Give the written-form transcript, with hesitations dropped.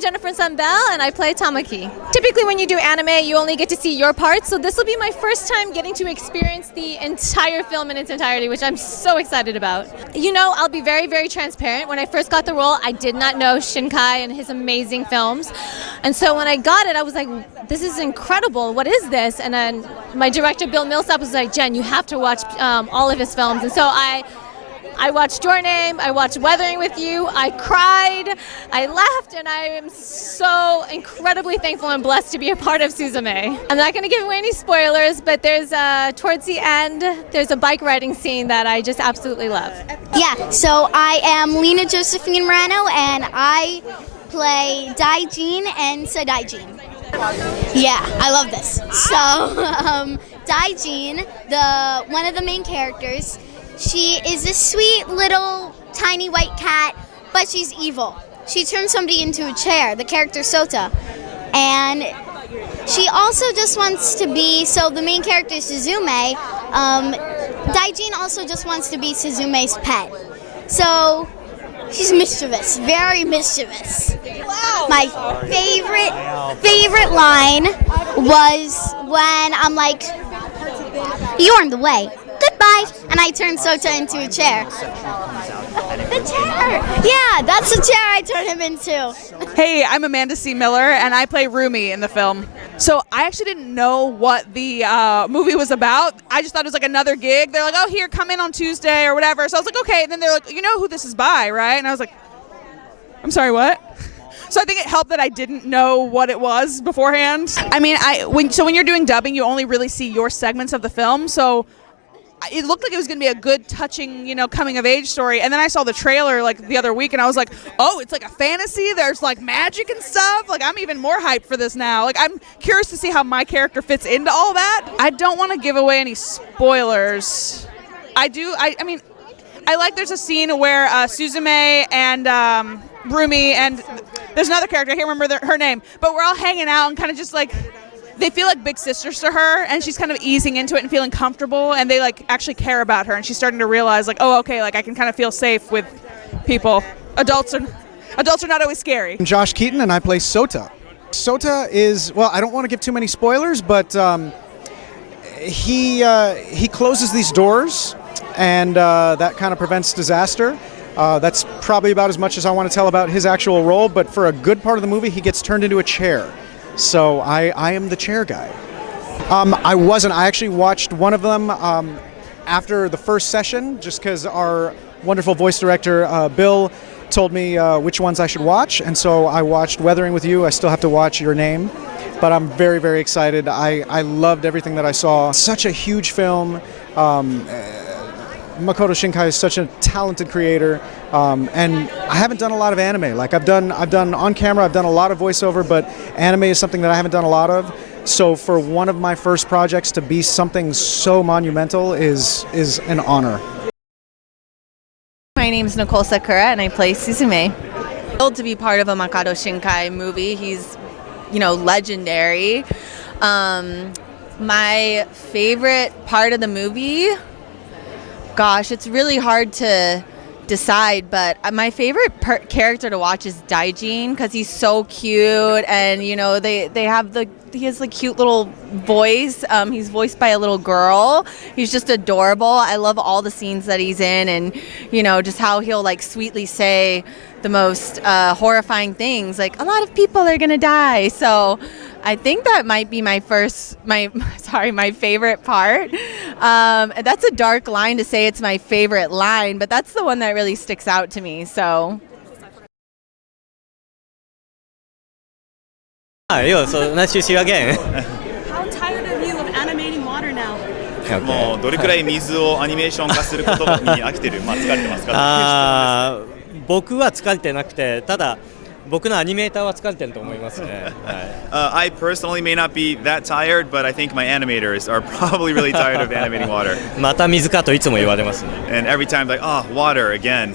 I'm Jennifer Sunbell, and I play Tamaki. Typically when you do anime, you only get to see your parts, so this will be my first time getting to experience the entire film in its entirety, which I'm so excited about. You know, I'll be very, very transparent. When I first got the role, I did not know Shinkai and his amazing films. And so when I got it, I was like, this is incredible. What is this? And then my director, Bill Millsap, was like, Jen, you have to watch all of his films. And so I watched Your Name, I watched Weathering with You, I cried, I laughed, and I am so incredibly thankful and blessed to be a part of Suzume. I'm not going to give away any spoilers, but there's towards the end, there's a bike riding scene that I just absolutely love. Yeah, so I am Lena Josephine Marano, and I play Daijin and Daijin. Yeah, I love this. So, Daijin, one of the main characters, she is a sweet little tiny white cat, but she's evil. She turns somebody into a chair, the character Sota. And she also just wants to be, so the main character Suzume, Daijin also just wants to be Suzume's pet. So she's mischievous, very mischievous. Wow. My favorite line was when I'm like, you're in the way. Goodbye, and I turned Sota into a chair. The chair! Yeah, that's the chair I turned him into. Hey, I'm Amanda C. Miller, and I play Rumi in the film. So I actually didn't know what the movie was about. I just thought it was like another gig. They're like, oh, here, come in on Tuesday or whatever. So I was like, okay. And then they're like, you know who this is by, right? And I was like, I'm sorry, what? So I think it helped that I didn't know what it was beforehand. I mean, when you're doing dubbing, you only really see your segments of the film. So it looked like it was going to be a good, touching, coming of age story. And then I saw the trailer like the other week, and I was like, oh, it's like a fantasy. There's like magic and stuff. Like, I'm even more hyped for this now. Like, I'm curious to see how my character fits into all that. I don't want to give away any spoilers. I mean, I like there's a scene where Suzume and Rumi and there's another character, I can't remember her name, but we're all hanging out and kind of just like, they feel like big sisters to her, and she's kind of easing into it and feeling comfortable, and they like actually care about her, and she's starting to realize like, oh, okay, like I can kind of feel safe with people. Adults are not always scary. I'm Josh Keaton, and I play Sota. Sota is, well, I don't want to give too many spoilers, but he closes these doors, and that kind of prevents disaster. That's probably about as much as I want to tell about his actual role, but for a good part of the movie, he gets turned into a chair. So I am the chair guy. I wasn't. I actually watched one of them after the first session, just because our wonderful voice director, Bill, told me which ones I should watch. And so I watched Weathering with You. I still have to watch Your Name. But I'm very, very excited. I loved everything that I saw. Such a huge film. Makoto Shinkai is such a talented creator, and I haven't done a lot of anime. Like I've done on camera, I've done a lot of voiceover, but anime is something that I haven't done a lot of. So for one of my first projects to be something so monumental is an honor. My name is Nicole Sakura, and I play Suzume. Thrilled to be part of a Makoto Shinkai movie. He's, legendary. My favorite part of the movie. Gosh, it's really hard to decide, but my favorite character to watch is Daijin because he's so cute, and he has the cute little voice. He's voiced by a little girl. He's just adorable. I love all the scenes that he's in, and just how he'll like sweetly say the most horrifying things, like a lot of people are gonna die. So I think that might be my favorite part. That's a dark line to say it's my favorite line, but that's the one that really sticks out to me. So. So nice to see you again. How tired are you of animating water now? もうどれくらい水をアニメーション化することに飽きてる、疲れてますか？僕は疲れてなくて、ただ僕のアニメーターは疲れてると思いますね。I personally may not be that tired, but I think my animators are probably really tired of animating water. また水かといつも言われますね。And every time like, oh, water again.